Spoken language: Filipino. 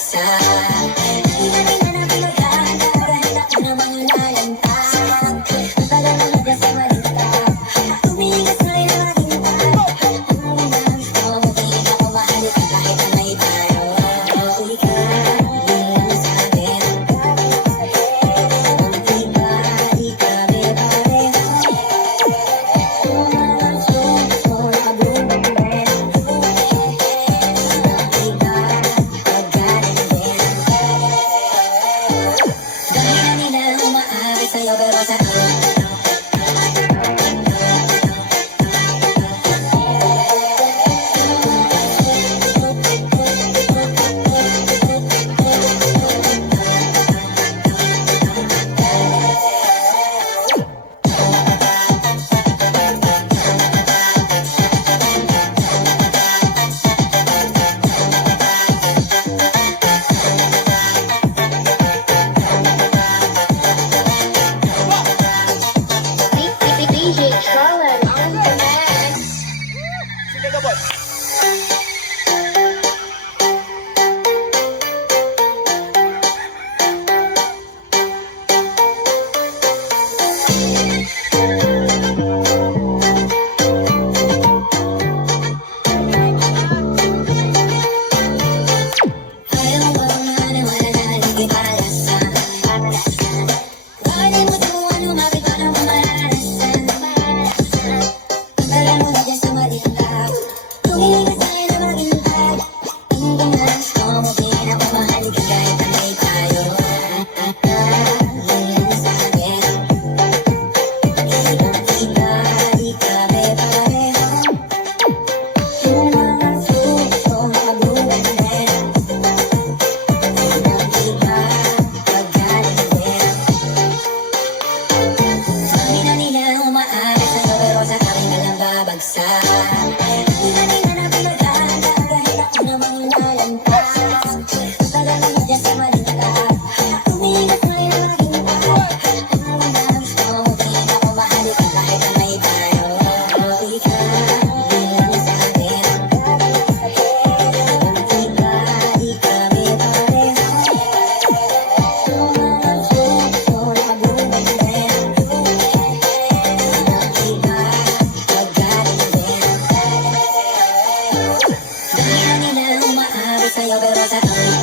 babagsak. Hindi na rin na napilagan, kahit ako naman yung lalantang. Tagal na nagda sa malita, tumigas na rin ang aking pag. Ang gusto mo, di ako mahalik kahit na may tayo. Ikaw, yun lang sa akin. Di ba, di kami pareho. Gusto na kabulong din. Iba, paggaling din. Dahil nila umaari sa'yo pero sa akin. DJ Charlotte on the mix. Sige ka, boy. Ayaw mo bang maniwala na lagi para sa akin? Bakit mo tuwan lumapit para mamalasan? Tagal mo na dyan sa malintag, tumingin ka sa'yo na maghintay. Hindi na gusto mo, di na ako mahalik kahit na may tayo. Yun lang sa akin. Iba, di kami pareho. Yun lang ang gusto mo, kabulong din. Iba, paggaling din. Sabi na nila umaari sa'yo pero sa akin na lang babagsak. Hindi na rin na napilagan, kahit ako naman yung lalantang. Tagal na dyan sa malita, tumigas na rin ang aking pag. Ang gusto mo, di na ako mahalik kahit na may tayo. Ikaw, yun lang sa akin. Iba, di kami pareho. Gusto na kabulong din. Iba, paggaling din. Dahil nila umaari sa'yo pero sa akin.